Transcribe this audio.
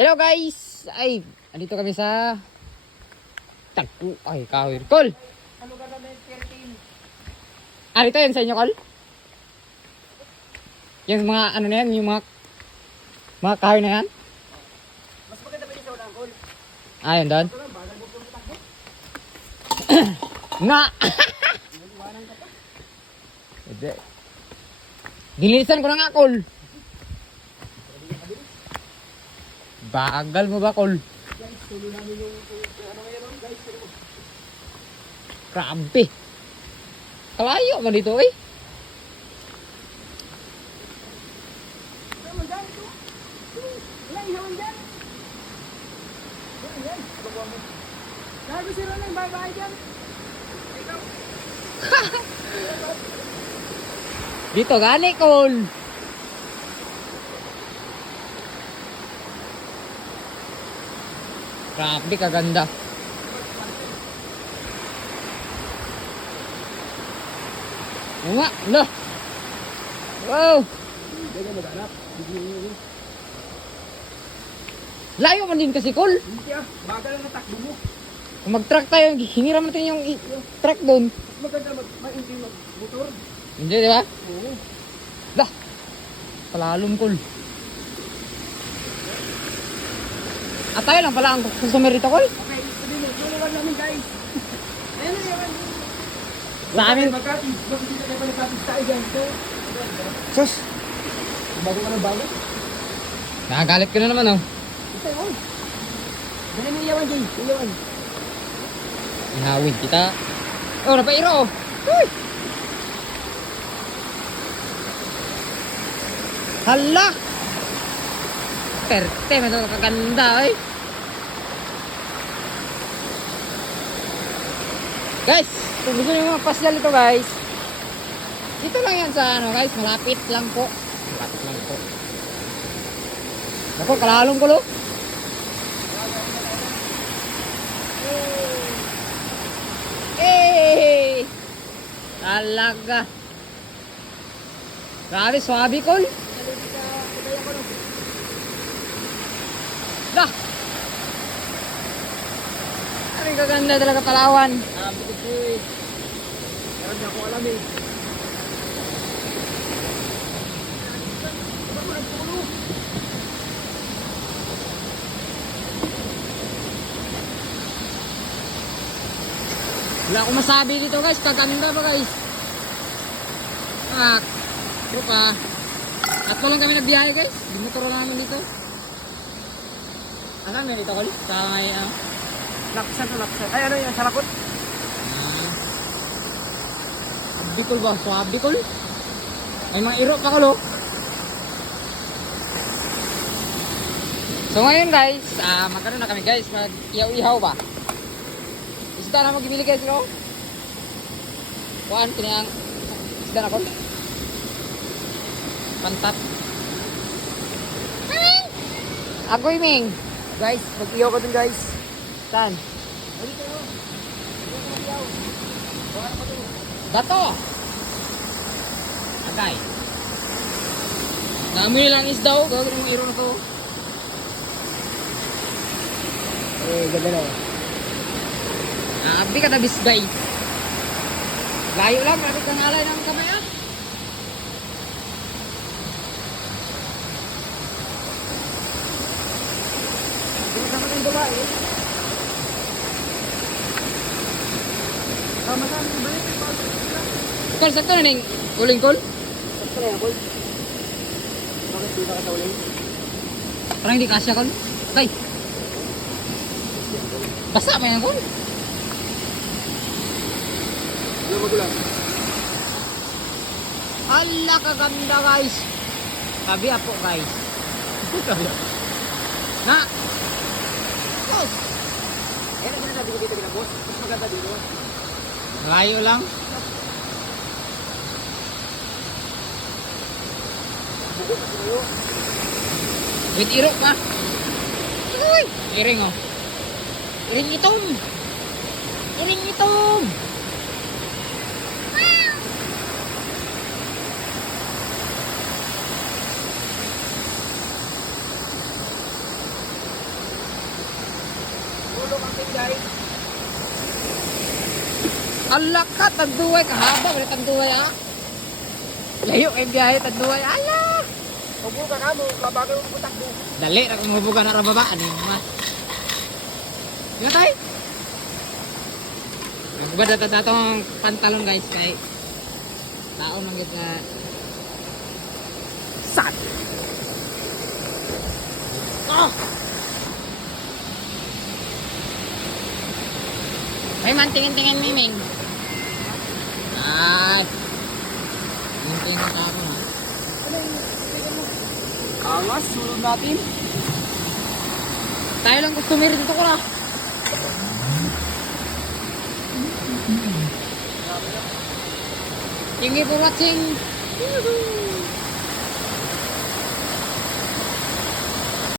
Hello guys! Ay, andito kami sa Tagpo. Ay, Kahoy. Col! Ano ka na 13? Ah, dito yan sa inyo, Col? Yung mga ano na yan, yung mga kahoy na yan? Mas maganda pa din sa walang call. Ah, yun doon? Ito lang, bagal mo kung takbo. Nga! Naliwanan ka pa. Hindi. Dilinisan ko na nga, Col. Bagal mo ba, Col? Guys, tulo namin yung ano ngayon, guys. Grabe. Kalayo man dito, eh. Ano man dyan ito? Wala, ihawan dyan. Yan. Bago mo. Sabi si Ronald, bye-bye dyan. Ikaw. Dito, gani, Col. Grabe, kaganda. Oo nga, no. Wow. Hindi ka mag-anak. Layo man din kasi, Col. Hindi ah, bagal ang natakbo mo. Kung mag-truck tayo, hiniram natin yung truck doon. Maganda mag-hindi mag-motor. Hindi, di ba? Oo. Dah. Palalom, Col. At tayo lang pala ang customer dito, Col. Okay, sabihin mo, tulungan namin guys. Ayan na yaman. Sa amin. Magkati, bakit hindi tayo nagkatid tayo dyan? Ito. Sus. Bago ka ng bago? Nakagalit ka na naman, oh. Ito yun. Dali mo iyawan dyan. Iyawan. Inawid kita. Oh, napairo, oh. Uy. Hala. Perte, may ito kaganda, eh. Guys, kung gusto nyo mga pasyal ito, guys. Dito lang yan sa ano, guys. Malapit lang po. Malapit lang po. Ako, kalalong ko, lo. Hey! Talaga. Grabe, swabe, Col. Dah! Ang kaganda talaga Palawan. Bukod ko eh. Meron niya akong alam eh. Wala akong masabi dito, guys. Kaganda ba, guys? Ah, tropa. At lang kami nagbiyahe, guys. Bimotor na namin dito. Asan mo dito, Col? Sa may, Laksan to laksan. Ay ano yan, sa lakot? Bicol ba? Suwabe, Col? May mga iro pa, Col, oh. So ngayon, guys, magkaroon na kami, guys. Mag-ihaw-ihaw ba? Isda na mag-ibili, guys, no? Kuhaan, kinayang isda na, Col. Pantat. Agoy, Ming. Guys, mag-iyaw ka dun guys. Saan? Dali kayo. Iyaw ka mag-iyaw. Baka na pa dun. Dato! Agay. Namoy lang isda, oh. Gagawin mong iro na to. Ganda na. Naabi ka na bisgay. Layo lang, marami kang alay ng kamay, ah. Hindi sama tayong babae. Tama na, balik. Kol, sakto na ning uling, Col. Sakto na yan, boy. Bakit di ba ka sa uling? Parang hindi kasya, Col. Tay. Basa mo yan, Col. Ano magulang? Hala, kaganda, guys. Kabi po, guys. Kabi apo. Na. Sos. Ayan ang sinasabi ko dito ginabos. Mas maganda dito. Layo lang. Bukod na sinayo. With iro pa. Uy! Iring, oh. Iring itom. Iring itom. Tulong ang tingay. Ala ka, tanduay, kahaba, wala tanduay ah. Layo kay biyahe, tanduay, ala. Huwag ka na mo, kabagay mo takbo. Dali, nakamubugan na rababa, ano yung mas. Nga tayo? Nagbada sa itong pantalon guys, kay tao nang kita sat. Oh! Ay, mantingin-tingin miming. Ay. Mantingin ka ako ha. Angas, sulog natin. Tayo lang customer dito ko na. Thank you for watching.